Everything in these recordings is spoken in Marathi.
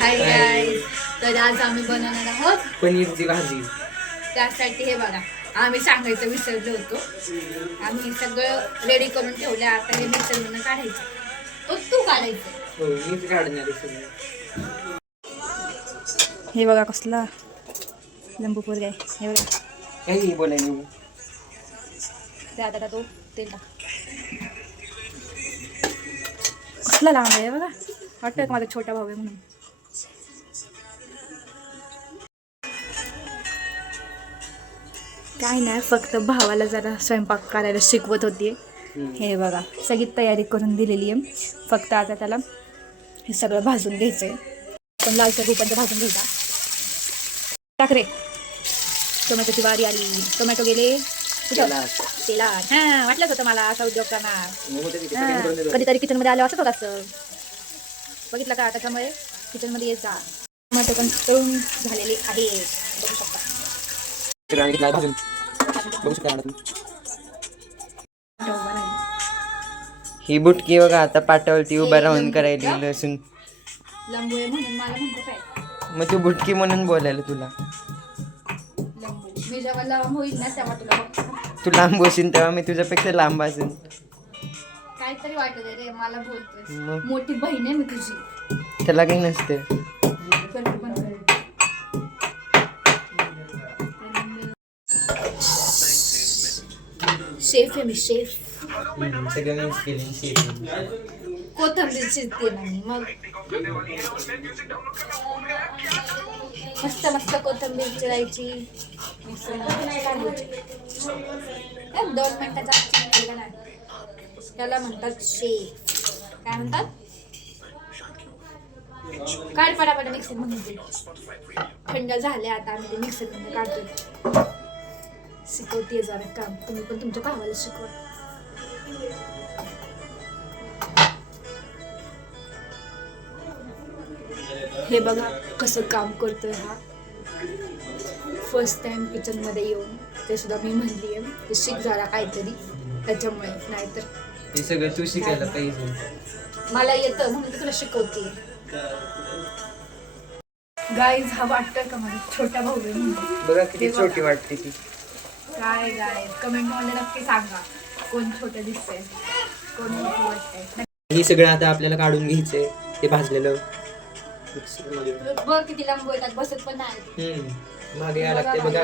हाय गाईज, तर आज आम्ही बनवणार आहोत पनीरची भाजी. त्यासाठी हे बघा, आम्ही सांगायचं विसरलो होतो. आम्ही सगळं रेडी करून ठेवलं. आता हे मिक्सरमधून काढायचं. तू काढायचं. हो, मीच काढणार आहे सगळं. हे बघा कसला लिंबू आहे. हे बघा काही बोलायला ते आता तो तेल टाक. कसला लांब आहे बघा. वाटतं का माझा छोटा भाऊ आहे म्हणून. काय नाही, फक्त भावाला जरा स्वयंपाक करायला शिकवत होती. हे बघा सगळी तयारी करून दिलेली आहे. फक्त आता त्याला हे सगळं भाजून घ्यायचं आहे. पण लालसर होईपर्यंत भाजून घ्यायचा. टाक रे. टोमॅटोची वारी आली. टोमॅटो गेले तेलात. हां, वाटलंच होतं मला असा उद्योग करणार. कधीतरी किचनमध्ये आलं वाटत होत असं. बघितलं का, त्याच्यामुळे किचनमध्ये यायचा. टोमॅटो पण तळून झालेले आहे, बघू शकता. ही बुटकी बघा आता पाटावरती उभा राहून करायला लसूण. लंबू आहे म्हणून मला म्हणतो काय. मग तू बुटकी म्हणून बोलायला तुला. लंबू मी जेव्हा लांब होईल ना तेव्हा तुला तू लांब बसीन तेव्हा मी तुझ्यापेक्षा लांब असेल. काहीतरी वाटत आहे रे मला. बोलतोय मग मोठी बहीण आहे मी तुझी. त्याला काही नसते. शेफ आहे मी, शेफ. सगळं मीच केली शेती. कोथिंबीर चिरते ना मी. मग मस्त मस्त कोथिंबीर चिरायची. 2 मिनिटाचा नाही. त्याला म्हणतात शेफ. काय म्हणतात? काढ पटापट मिक्सर मध्ये. थंड झाले आता आम्ही ते मिक्सर मध्ये काढतो. शिकवते जरा काम. तुम्ही पण तुमच्या कामाला शिकवा. हे बघा कसं काम करतोय हा. फर्स्ट टाइम किचन मध्ये येऊन ते सुद्धा मी म्हणली आहे ते शिक जरा काहीतरी. त्याच्यामुळे नाहीतर हे सगळं तू शिकायला पाहिजे. मला येतं म्हणून तुला शिकवते. गाईज, हा वाटतं का मला छोटा भाऊ आहे म्हणून. बघा किती छोटी वाटते ती. काय गाईज, कमेंट मध्ये नक्की सांगा कोण छोटं दिसतंय, कोण मोठं वाटतंय. हे सगळं आता आपल्याला काढून घ्यायचंय ते भाजलेलं. बघ किती लांब येतात, बसत पण नाही. मागे या लागते बघा.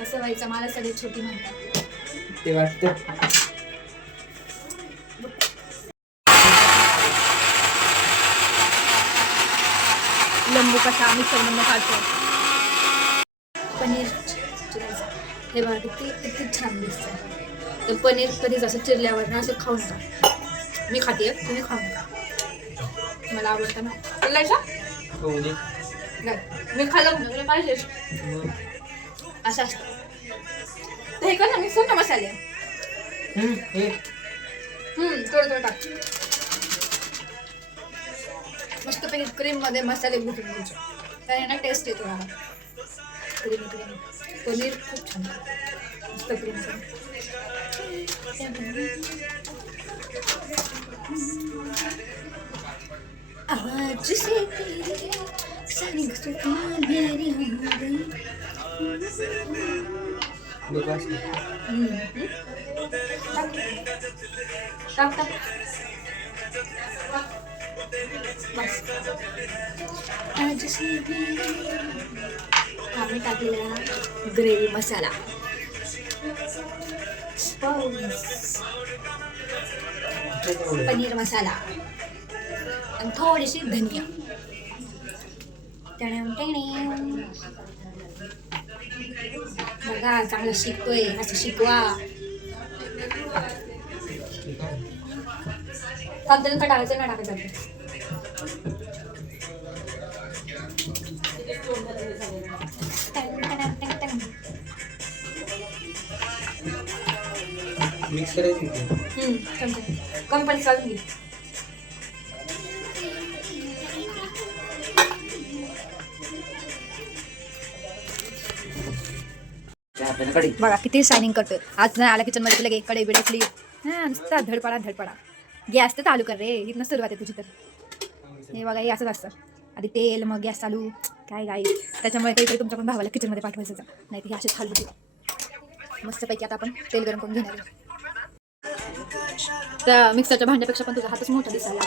कसं व्हायचं, मला सगळे छोटी म्हणतात ते वाटतं. लिंबू कसा मिक्सरमधून काढतो. पनीर चिरायचं. हे बघा किती छान दिसतं. तर पनीर कधीच असं चिरल्यावर ना असं खाऊन का. मी खाते, तुम्ही खाऊन का. मला आवडतं ना. हो दे. मी खाल्लं म्हणून पाहिजे असं असतं. तर हे कर ना, मिक्स ना मसाले. थोडं टाक. मस्तपैकी क्रीम मध्ये मसाले घुटून घ्यायचे. त्याने ना टेस्ट येतो मला. क्रीम पनीर खूप छान मस्त क्रीम. आज से तेरी सारी सुकून मेरी हो गई. टाक. बस. आज से आम्ही टाकलेला ग्रेव्ही मसाला. पनीर मसाला आणि थोडीशी धनिया. बघा चांगलं शिकतोय, असं शिकवा. कांदा का टाकायचं ना टाकायचं. मिक्स करायचं. कमी पाणी चालून घे. बघा किती शायनिंग करतोय. आज नाही आला किचन मध्ये तुला कडे बिडकली. हा नुसता धडपडा. गॅस तर चालू कर रे. इथनं सुरुवात आहे तुझी. तर हे बघा हे असंच असतं. आधी तेल मग गॅस चालू काय गाई. त्याच्यामुळे काहीतरी तुमच्याकडून भावाला किचनमध्ये पाठवायचं होतं. नाही तर हे असेच खाली होते. मस्तपैकी आता आपण तेल गरम करून घेणार आहे. त्या मिक्सरच्या भांड्यापेक्षा पण तुझा हातच मोठा दिसायला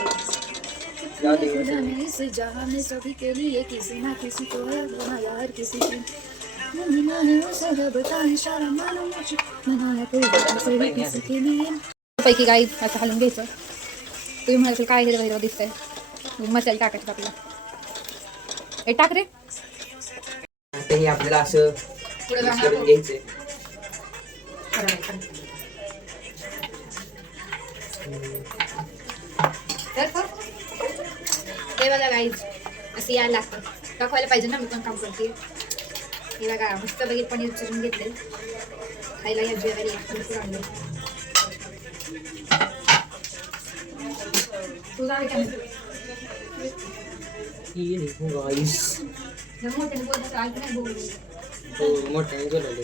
पैकी गाई असं हलून घ्यायचं. तुम्ही म्हणाल काय हिरवं दिसतंय. मसाला टाकायचं आपल्याला. हे टाक रे. आता हे आपल्याला असं mix करून घ्यायचंय. हे बघा गाईज असं यायला लागतं. दाखवायला पाहिजे ना मी पण काम करते. हे बघा मस्त बघित पनीर चिरून घेतले. खायला या जेवायला भरपूर आणले. तुझा आहे का Guys. मोठ्याने बोलत ऐक नाही बोलू. हो मोठ्याने बोलावलं.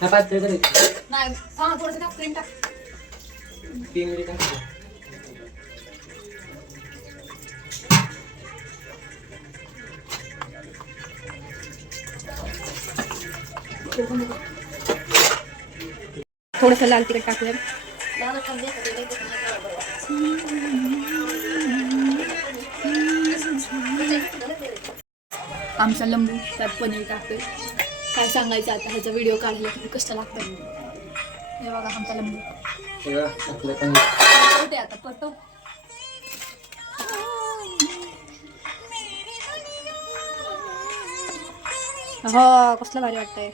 हा पातळ करायचं. नाही हा थोडंसं टाक प्लेन टाक. 3 मिनिट टाकतो. थोडंसं लाल तिखट टाकूया. आमचा लिंबू त्यात पनीर टाकते. काय सांगायचं आता ह्याचा व्हिडिओ काढला किती कष्ट लागतं. हे बघा आमचा लिंबू हे बघा आपलं पण कुठे आता पटो. हो कसलं भारी वाटतंय.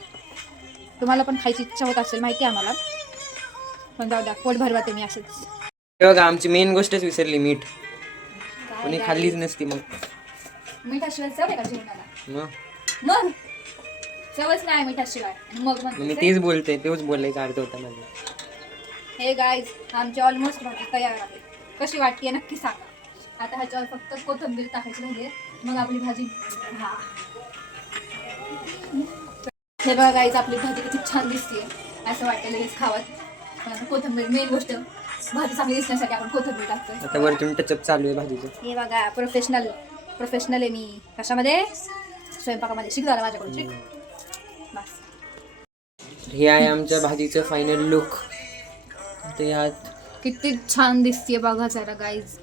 तुम्हाला पण खायची इच्छा होत असेल माहिती आहे आम्हाला. पण जाऊ द्या पोट भरवाते मी असंच. हे बघा आमची मेन गोष्टच विसरली मीठ. कोणी खाल्लीच नसती मग. मिठाशिवाय चव आहे का जेवणाला. मग चवच नाही मिठाशिवाय. मग मी तेच बोलते तेच बोलायचा अर्थ होता माझा. हे गाईज आमची ऑलमोस्ट भाजी तयार आहे. कशी वाटते नक्की सांगा. आता ह्याच्यावर फक्त कोथिंबीर टाकायची राहिली मग आपली भाजी. हा हे बघा गाईज आपली भाजी किती छान दिसते. असं वाटतं लगेच खावत. पण कोथिंबीर मेन गोष्ट भाजी चांगली दिसण्यासाठी आपण कोथिंबीर टाकतो. आता वरतून टचअप चालू आहे भाजीचं. हे बघा प्रोफेशनल आहे मी कशामध्ये स्वयंपाकामध्ये. शिक झाला माझ्याकडून शिक बस. हे आहे आमच्या भाजीचं फायनल लुक. ते यात किती छान दिसते बघा जरा गाईज.